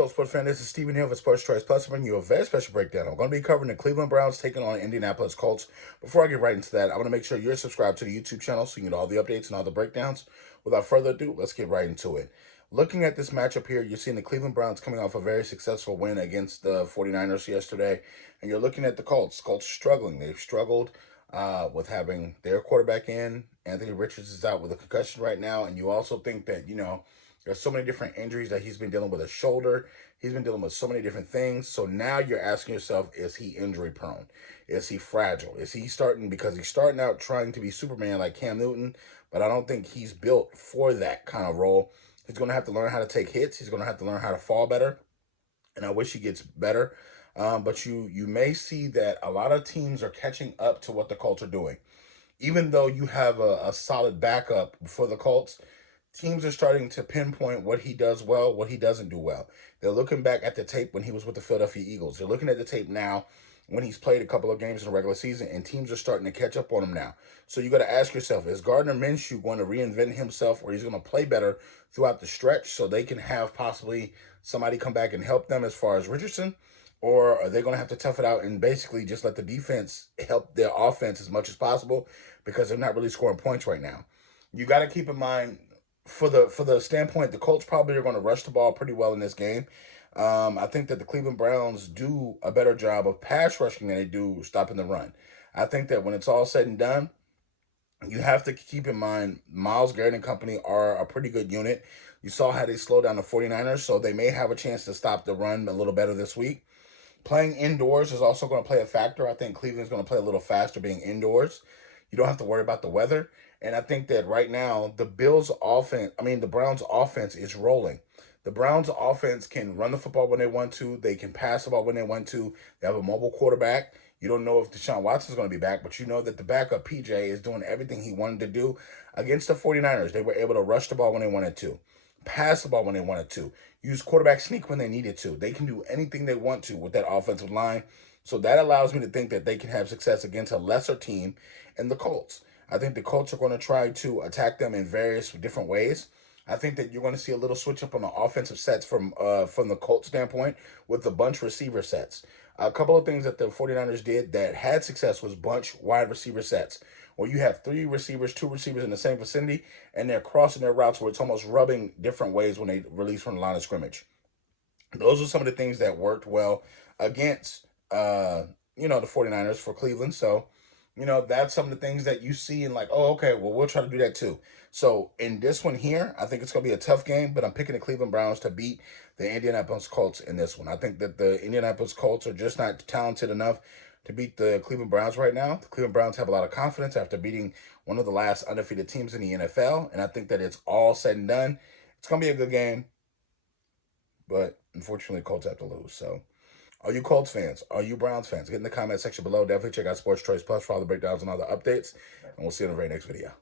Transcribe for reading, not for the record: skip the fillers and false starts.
Hello, sports fan. This is Steven here for Sports Choice Plus. I'm bringing you a very special breakdown. I'm going to be covering the Cleveland Browns taking on Indianapolis Colts. Before I get right into that, I want to make sure you're subscribed to the YouTube channel so you get all the updates and all the breakdowns. Without further ado, let's get right into it. Looking at this matchup here, you're seeing the Cleveland Browns coming off a very successful win against the 49ers yesterday. And you're looking at the Colts. Colts struggling. They've struggled with having their quarterback in. Anthony Richards is out with a concussion right now. And you also think that, there's so many different injuries that he's been dealing with a shoulder. He's been dealing with so many different things. So now you're asking yourself, is he injury prone? Is he fragile? Is he starting, because he's starting out trying to be Superman like Cam Newton, but I don't think he's built for that kind of role. He's going to have to learn how to take hits. He's going to have to learn how to fall better. And I wish he gets better. But you may see that a lot of teams are catching up to what the Colts are doing. Even though you have a solid backup for the Colts, teams are starting to pinpoint what he does well, what he doesn't do well. They're looking back at the tape when he was with the Philadelphia Eagles. They're looking at the tape now when he's played a couple of games in the regular season, and teams are starting to catch up on him now. So you got to ask yourself, is Gardner Minshew going to reinvent himself, or he's going to play better throughout the stretch so they can have possibly somebody come back and help them as far as Richardson? Or are they going to have to tough it out and basically just let the defense help their offense as much as possible because they're not really scoring points right now? You got to keep in mind, for the standpoint, the Colts probably are going to rush the ball pretty well in this game. I think that the Cleveland Browns do a better job of pass rushing than they do stopping the run. I think that when it's all said and done, you have to keep in mind Myles Garrett and company are a pretty good unit. You saw how they slowed down the 49ers, so they may have a chance to stop the run a little better this week. Playing indoors is also going to play a factor. I think Cleveland's going to play a little faster being indoors. You don't have to worry about the weather. And I think that right now, the Browns offense is rolling. The Browns offense can run the football when they want to. They can pass the ball when they want to. They have a mobile quarterback. You don't know if Deshaun Watson's going to be back, but you know that the backup, PJ, is doing everything he wanted to do. Against the 49ers, they were able to rush the ball when they wanted to, pass the ball when they wanted to, use quarterback sneak when they needed to. They can do anything they want to with that offensive line. So that allows me to think that they can have success against a lesser team in the Colts. I think the Colts are going to try to attack them in various different ways. I think that you're going to see a little switch up on the offensive sets from the Colts standpoint with the bunch receiver sets. A couple of things that the 49ers did that had success was bunch wide receiver sets, where you have three receivers, two receivers in the same vicinity, and they're crossing their routes where it's almost rubbing different ways when they release from the line of scrimmage. Those are some of the things that worked well against, the 49ers for Cleveland. So, that's some of the things that you see and like, oh, okay, well, we'll try to do that too. So in this one here, I think it's going to be a tough game, but I'm picking the Cleveland Browns to beat the Indianapolis Colts in this one. I think that the Indianapolis Colts are just not talented enough to beat the Cleveland Browns right now. The Cleveland Browns have a lot of confidence after beating one of the last undefeated teams in the NFL, and I think that it's all said and done. It's going to be a good game, but unfortunately, Colts have to lose. So, are you Colts fans? Are you Browns fans? Get in the comment section below. Definitely check out Sports Choice Plus for all the breakdowns and all the updates. And we'll see you in the very next video.